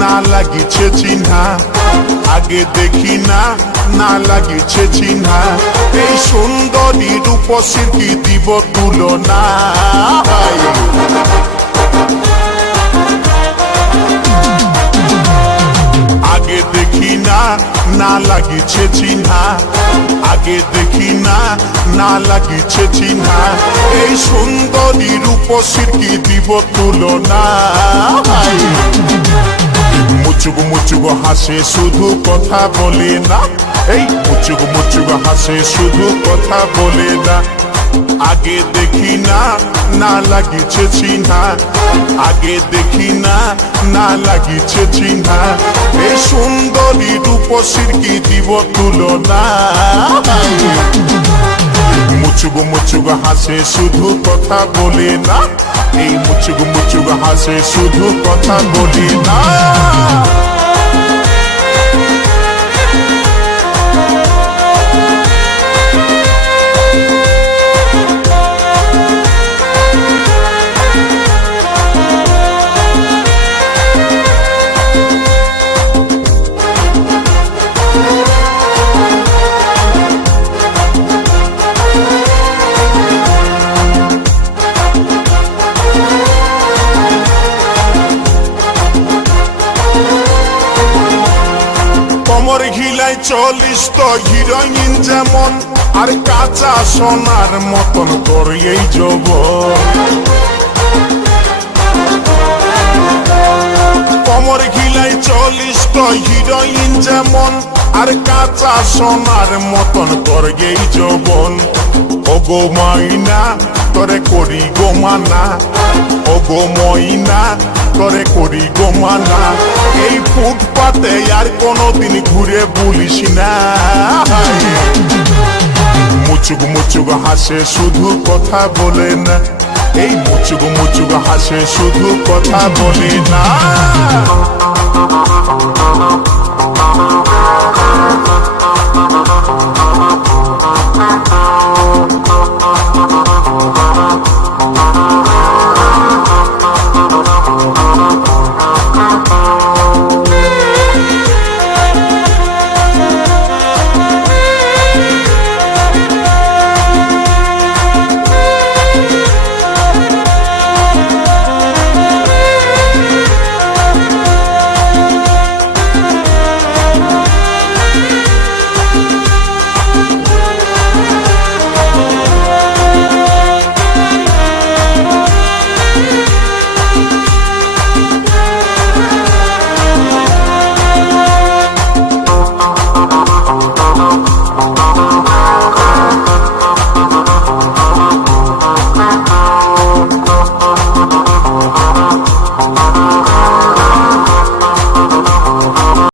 না লাগিছে চিহ্না, আগে দেখি না না লাগিছে চিহ্না, এই সুন্দরী রূপসীর কি দিব তুলনা। আগে দেখি না না লাগিছে চিহ্না, আগে দেখি না না লাগিছে চিহ্না, এই সুন্দরী রূপসীর কি দিব তুলনা। মুচুক মুচুক হাসে শুধু কথা বলে না, এই মুচুক মুচুক হাসে শুধু কথা বলে না। আগে দেখি না না লাগিছে চিহ্না, আগে দেখি না না লাগিছে চিহ্না, এই সুন্দরী রূপসীর কি দিব তুলনা। মুচুক মুচুক হাসে শুধু কথা বলে না, এই মুচুক মুচুক হাসে শুধু কথা বলে না। কোমর ঘিলায় 40 তো হিরোইন যেমন, আর কাঁচা সোনার মতন তোর এই যৌবন। কোমর ঘিলায় 40 তো হিরোইন যেমন, আর কাঁচা সোনার মতন তোর এই যৌবন। ও গো মাইনা তোরে করি গো মানা, ও গো মইনা তোরে করি গো মানা, এই ফুটপাতে আর কোনদিন ঘুরে বলিস না। মুচুক মুচুক হাসে শুধু কথা বলে না, এই মুচুক মুচুক হাসে শুধু কথা বলে না।